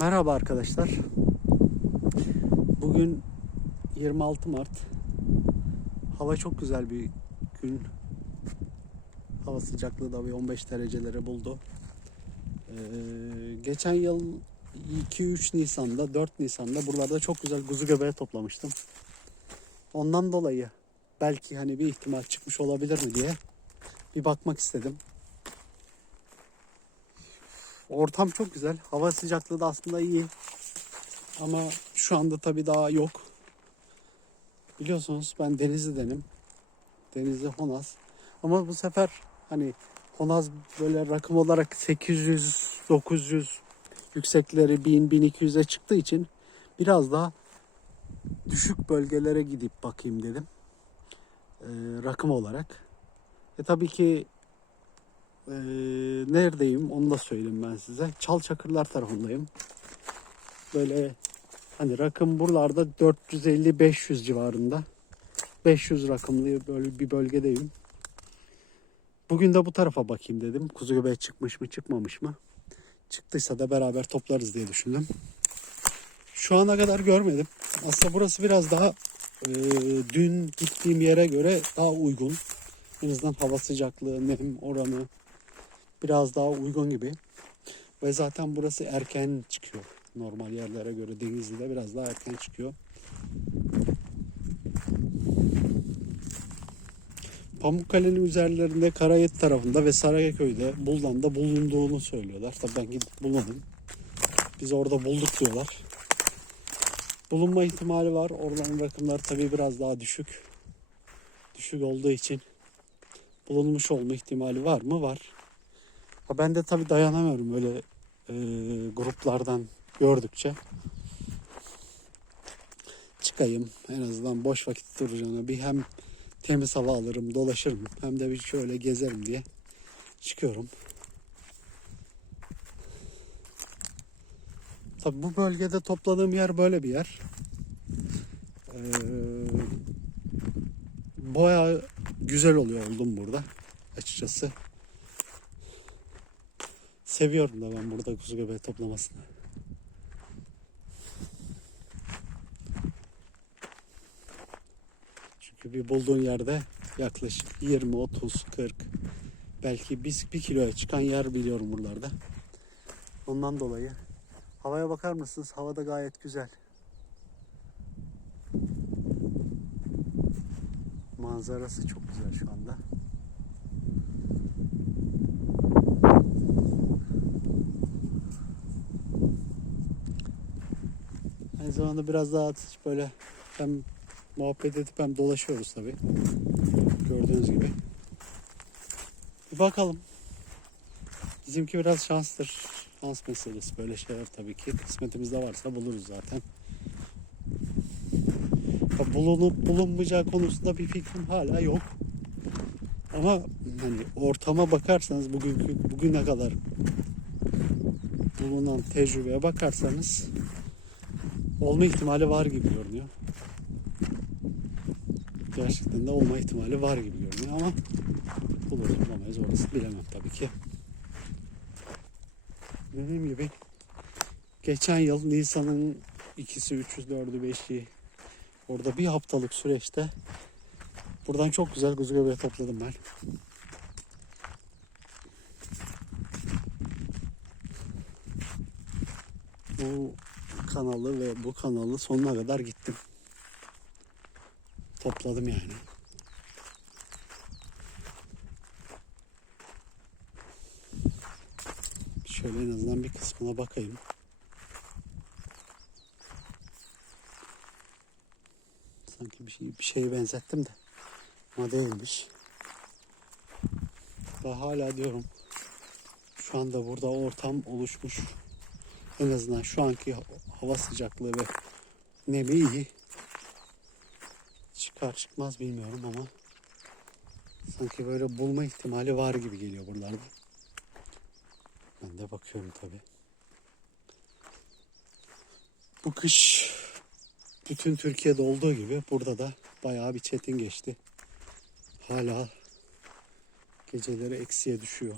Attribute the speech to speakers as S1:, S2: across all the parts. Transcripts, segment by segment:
S1: Merhaba arkadaşlar. Bugün 26 Mart. Hava çok güzel bir gün. Hava sıcaklığı da bir 15 dereceleri buldu. Ee, geçen yıl 2-3 Nisan'da, 4 Nisan'da buralarda çok güzel kuzu göbeği toplamıştım. Ondan dolayı belki hani bir ihtimal çıkmış olabilir mi diye bir bakmak istedim. Ortam çok güzel. Hava sıcaklığı da aslında iyi. Ama şu anda tabii daha yok. Biliyorsunuz ben Denizli'denim. Denizli Honaz. Ama bu sefer hani Honaz böyle rakım olarak 800, 900 yüksekleri 1000, 1200'e çıktığı için biraz daha düşük bölgelere gidip bakayım dedim. Ee, rakım olarak. E tabii ki ee, neredeyim onu da söyleyeyim ben size. Çalçakırlar tarafındayım. Böyle hani rakım buralarda 450-500 civarında. 500 rakımlı böyle bir bölgedeyim. Bugün de bu tarafa bakayım dedim. Kuzu göbeği çıkmış mı çıkmamış mı? Çıktıysa da beraber toplarız diye düşündüm. Şu ana kadar görmedim. Aslında burası biraz daha e, dün gittiğim yere göre daha uygun. En azından hava sıcaklığı, nem oranı biraz daha uygun gibi. Ve zaten burası erken çıkıyor. Normal yerlere göre Denizli'de biraz daha erken çıkıyor. Pamukkale'nin üzerlerinde Karayet tarafında ve Sarayköy'de Buldan'da bulunduğunu söylüyorlar. Tabii ben gidip bulmadım. Biz orada bulduk diyorlar. Bulunma ihtimali var. Oraların rakımları tabii biraz daha düşük. Düşük olduğu için bulunmuş olma ihtimali var mı? Var. Ha ben de tabii dayanamıyorum öyle e, gruplardan gördükçe. Çıkayım en azından boş vakit duracağına bir hem temiz hava alırım, dolaşırım hem de bir şöyle gezerim diye çıkıyorum. Tabii bu bölgede topladığım yer böyle bir yer. Ee, bayağı güzel oluyor oldum burada açıkçası. Seviyorum da ben burada kuzu göbeği toplamasını. Çünkü bir bulduğun yerde yaklaşık 20, 30, 40 belki bir, bir kiloya çıkan yer biliyorum buralarda. Ondan dolayı havaya bakar mısınız? Hava da gayet güzel. Manzarası çok güzel şu anda. Aynı zamanda biraz daha böyle hem muhabbet edip hem dolaşıyoruz tabi. Gördüğünüz gibi. Bir bakalım. Bizimki biraz şanstır. Şans meselesi böyle şeyler tabii ki. Kısmetimizde varsa buluruz zaten. Ya bulunup bulunmayacağı konusunda bir fikrim hala yok. Ama hani ortama bakarsanız bugünkü bugüne kadar bulunan tecrübeye bakarsanız olma ihtimali var gibi görünüyor. Gerçekten de olma ihtimali var gibi görünüyor ama buluruz bulamayız orası bilemem tabii ki. Dediğim gibi geçen yıl Nisan'ın ikisi, üçü, dördü, beşi orada bir haftalık süreçte buradan çok güzel kuzu göbeği topladım ben. Bu kanalı ve bu kanalı sonuna kadar gittim. Topladım yani. Şöyle en azından bir kısmına bakayım. Sanki bir şey bir şeye benzettim de ama değilmiş. Daha hala diyorum şu anda burada ortam oluşmuş. En azından şu anki hava sıcaklığı ve nemi iyi. Çıkar çıkmaz bilmiyorum ama sanki böyle bulma ihtimali var gibi geliyor buralarda. Ben de bakıyorum tabi. Bu kış bütün Türkiye'de olduğu gibi burada da bayağı bir çetin geçti. Hala geceleri eksiye düşüyor.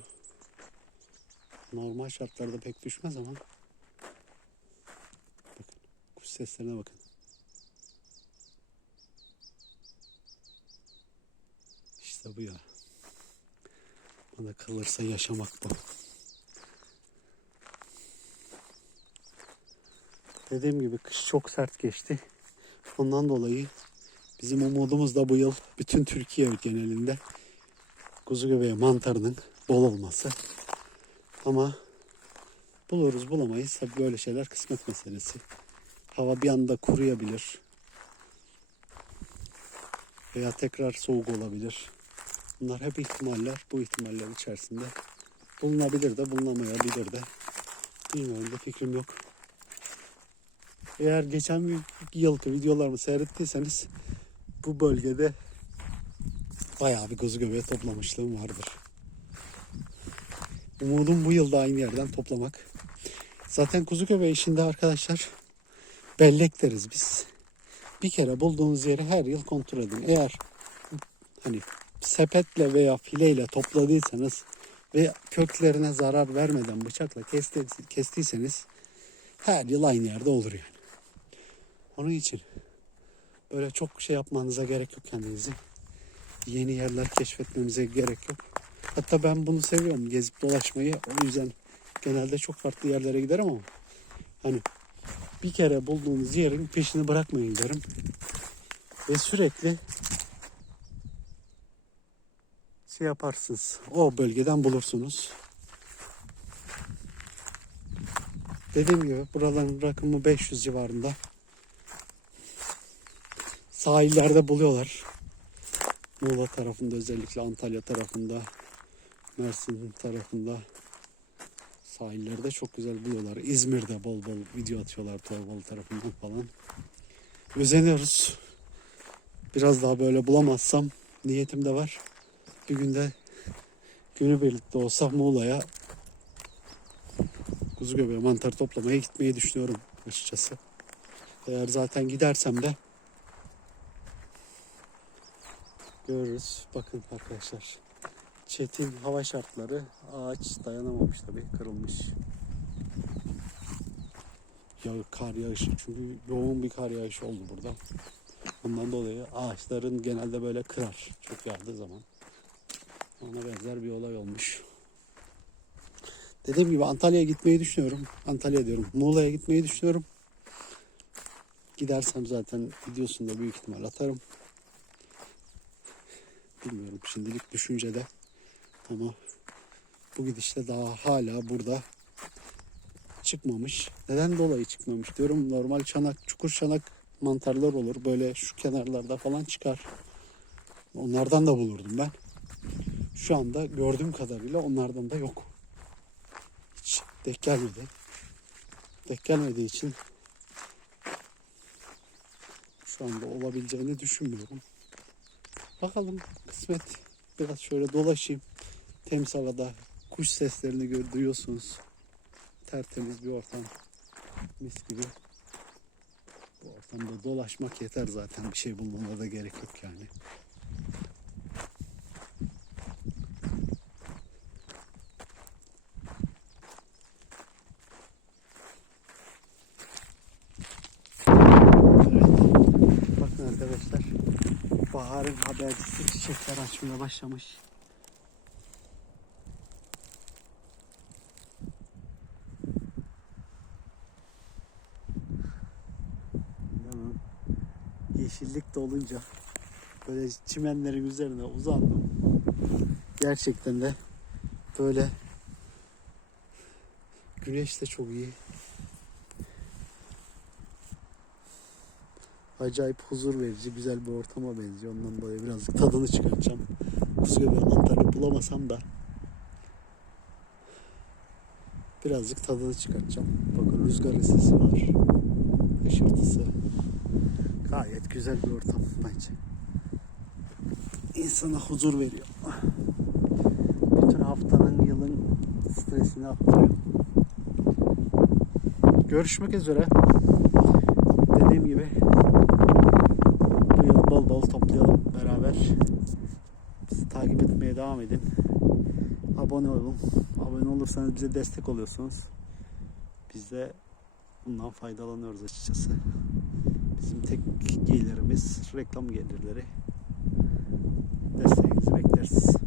S1: Normal şartlarda pek düşmez ama seslerine bakın. İşte bu ya. Bana kalırsa yaşamak bu. Dediğim gibi kış çok sert geçti. Ondan dolayı bizim umudumuz da bu yıl bütün Türkiye genelinde kuzu göbeği mantarının bol olması. Ama buluruz bulamayız. Tabii böyle şeyler kısmet meselesi. Hava bir anda kuruyabilir. Veya tekrar soğuk olabilir. Bunlar hep ihtimaller. Bu ihtimaller içerisinde bulunabilir de bulunamayabilir de. Bilmiyorum bir fikrim yok. Eğer geçen yılki videolarımı seyrettiyseniz bu bölgede bayağı bir kuzu göbeği toplamışlığım vardır. Umudum bu yılda aynı yerden toplamak. Zaten kuzu göbeği işinde arkadaşlar bellek deriz biz. Bir kere bulduğunuz yeri her yıl kontrol edin. Eğer hani sepetle veya fileyle topladıysanız ve köklerine zarar vermeden bıçakla kesti- kestiyseniz her yıl aynı yerde olur yani. Onun için böyle çok şey yapmanıza gerek yok kendinizi. Yeni yerler keşfetmemize gerek yok. Hatta ben bunu seviyorum gezip dolaşmayı. O yüzden genelde çok farklı yerlere giderim ama hani bir kere bulduğunuz yerin peşini bırakmayın derim. Ve sürekli şey yaparsınız. O bölgeden bulursunuz. Dediğim gibi buraların rakımı 500 civarında. Sahillerde buluyorlar. Muğla tarafında özellikle Antalya tarafında, Mersin tarafında sahillerde çok güzel buluyorlar. İzmir'de bol bol video atıyorlar Torbalı tarafından falan. Özeniyoruz. Biraz daha böyle bulamazsam niyetim de var. Bir günde günü birlikte olsa Muğla'ya kuzu göbeği mantar toplamaya gitmeyi düşünüyorum açıkçası. Eğer zaten gidersem de görürüz. Bakın arkadaşlar. Çetin hava şartları ağaç dayanamamış tabii kırılmış. Ya kar yağışı çünkü yoğun bir kar yağışı oldu burada. Bundan dolayı ağaçların genelde böyle kırar çok yağdığı zaman. Ona benzer bir olay olmuş. Dediğim gibi Antalya'ya gitmeyi düşünüyorum. Antalya diyorum. Muğla'ya gitmeyi düşünüyorum. Gidersem zaten videosunu da büyük ihtimal atarım. Bilmiyorum şimdilik düşüncede. Ama bu gidişle daha hala burada çıkmamış. Neden dolayı çıkmamış diyorum. Normal çanak, çukur çanak mantarlar olur. Böyle şu kenarlarda falan çıkar. Onlardan da bulurdum ben. Şu anda gördüğüm kadarıyla onlardan da yok. Hiç denk gelmedi. Denk gelmediği için şu anda olabileceğini düşünmüyorum. Bakalım kısmet. Biraz şöyle dolaşayım. Temiz havada kuş seslerini duyuyorsunuz. Tertemiz bir ortam. Mis gibi. Bu ortamda dolaşmak yeter zaten. Bir şey bulmama da gerek yok yani. Bakın arkadaşlar. Baharın habercisi çiçekler açmaya başlamış. Yeşillik de olunca böyle çimenlerin üzerine uzandım. Gerçekten de böyle güneş de çok iyi. Acayip huzur verici, güzel bir ortama benziyor. Ondan dolayı birazcık tadını çıkartacağım. Kuzu göbeği mantarı bulamasam da birazcık tadını çıkartacağım. Bakın rüzgar sesi var. Işırtısı. Gayet güzel bir ortam bence. İnsana huzur veriyor. Bütün haftanın, yılın stresini attırıyor. Görüşmek üzere. Dediğim gibi bu yıl bol bol toplayalım beraber. Bizi takip etmeye devam edin. Abone olun. Abone olursanız bize destek oluyorsunuz. Biz de bundan faydalanıyoruz açıkçası. Bizim tek gelirimiz reklam gelirleri. Desteğinizi bekleriz.